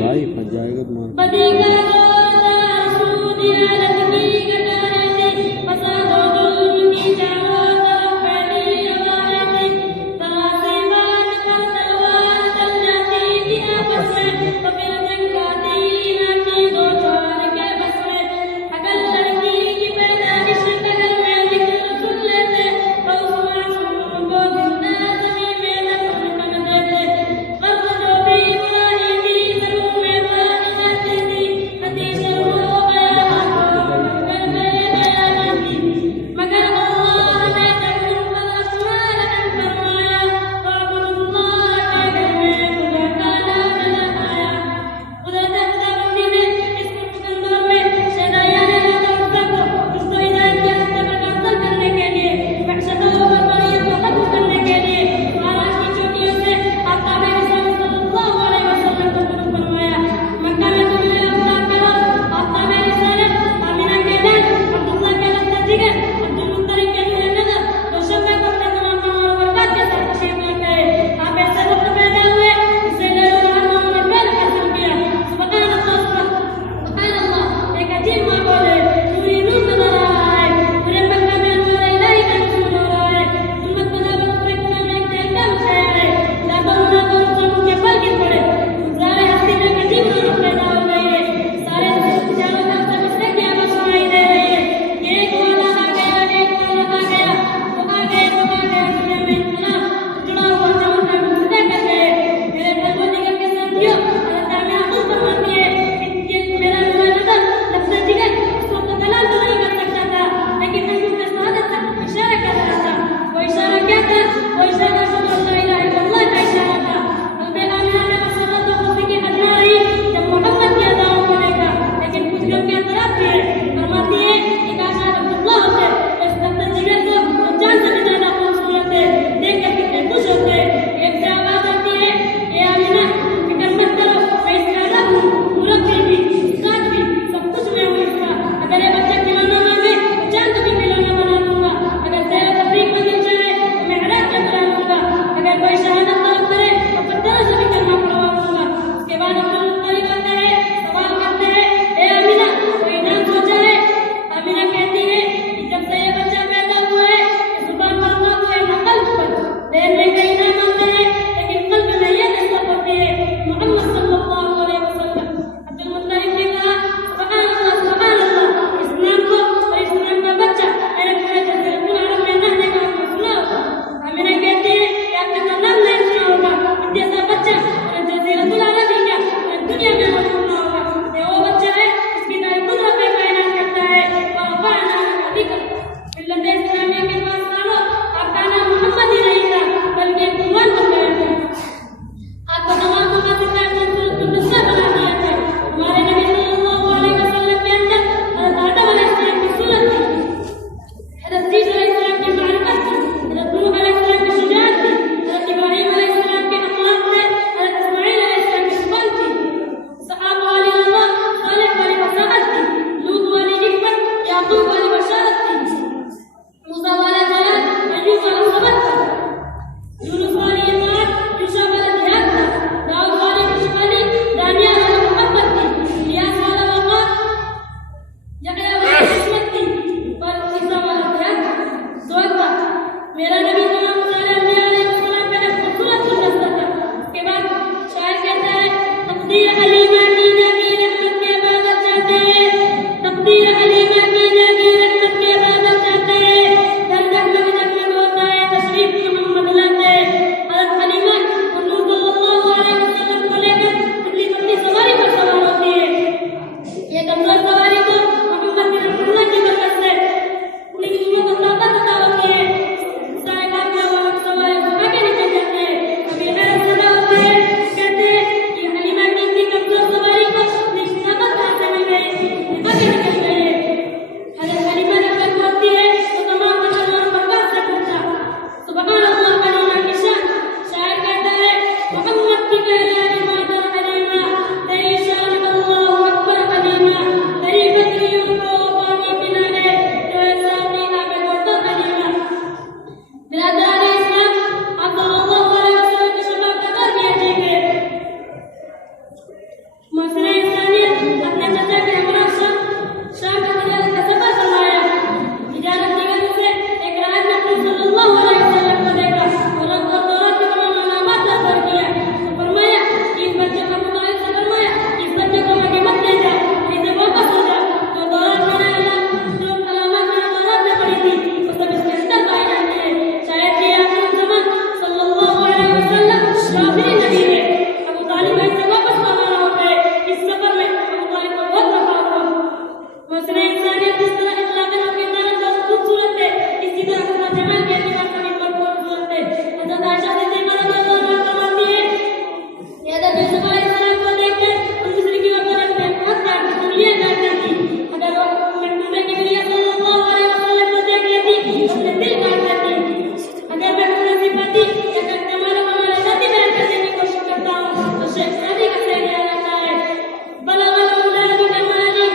भाई फंस जाएगा तुम्हारा। सोचा कि हमारा शाम का तिजारत का सफर करवाया। तिजारत निकलने से एक रात में अपने सल्लल्लाहु अलैहि वसल्लम को देखा और दौरान के तमाम अलामत दर्ज किया। तो फरमाया कि इस बच्चे को मुतालिब से फरमाया इस बच्चे को आगे मत ले जाओ, इसे वापस हो जाओ। तो दौरान मैंने जो अलामत मैंने दौरान में पढ़ी थी वो सब इसके अंदर पाई जाती है। शायद ये आखिरी ज़मान सल्लल्लाहु अलैहि वसल्लम आखिरी नबी है। अबू तालिब से वापस रवाना हो गए। इस सफर में अबू तालिब को बहुत वफा हुआ। मौसम इंसानियत जिस तरह अखलाकन और किरदार बहुत खूबसूरत है, इसी तरह अपना जमाल के एतबार से भी बहुत खूबसूरत है। हज़रत आयशा सिद्दीक़ा रज़ियल्लाहु अन्हा फरमाती है कि हज़रत यूसुफ अलैहिस्सलाम को देखकर उन मुशरिकीन को लगता बहुत प्यार की दुनिया करती थी। अगर वो महबूबे की प्रिय सल्लल्लाहु अलैहि वसल्लम को देख लेती तो अपने दिल काट लेती। अगर मैं पूरी सिफाती या कमाल कमाल जाति बयान करने की कोशिश करता हूँ तो शेख सादी का शेर याद आता है। बलगल उला बिकमाली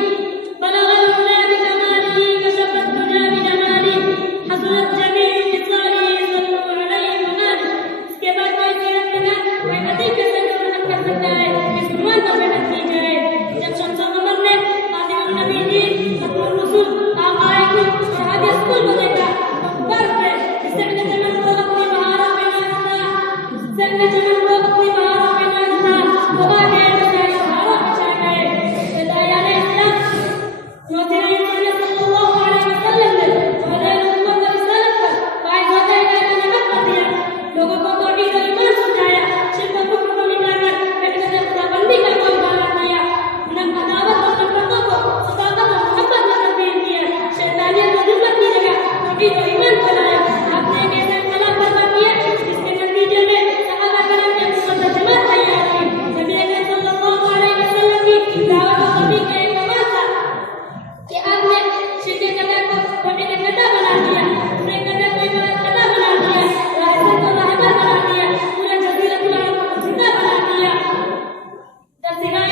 बलगल उला बिकमाली कशफत दुनिया बिजमाली हसनत जमील निसाई सल्लल्लाहु अलैहि वसल्लम। इसके बाद कोई सीरत लगा कोई नदी के संग वर्णन कर सकता है कि जुर्मान पर मेहनत की जाए। जब शम्स कमर ने खातिमुन नबीयीन खत्मुर रसूल आकाए को शहादत स्कूल को देखा तो बर्फ है इससे अपने चमन को अपनी बहारों में नाचता इससे अपने चमन को अपनी बहारों में नाचता वो आ गए तो सारी बहारों में छा गए। सदाया ने इस्लाम नौसिर इंसान सल्लल्लाहु अलैहि वसल्लम ने हमारे लोगों को रिसालत पर कायम होकर इलाका में कर दिया। लोगों को तौहीद और ईमान समझाया, शिर्क और कुफ्र को मिटाकर बेखुदा खुदाबंदी का बोलबाला किया। उन्हें अदावत और नफरतों को सदाकत और मोहब्बत में तब्दील किया। शैतानियत और जुल्मत की जगह तौहीद और ईमान को लाया। आपने एक ऐसा इनकलाब बर्पा किया जिसके नतीजे में सहाबा कराम की मुक़द्दस जमात तैयार हुई। नबी अकरम सल्लल्लाहु अलैहि वसल्लम की दावत और तबलीग का एक कमाल था कि आपने शिर्क के कदर को खोटे का कदा बना दिया, बुरे कदर को इबादत कदा बना दिया, राहबर को राहबर बना दिया, पूरे जज़ीरतुल अरब को जिंदा बना दिया। तब सिवाय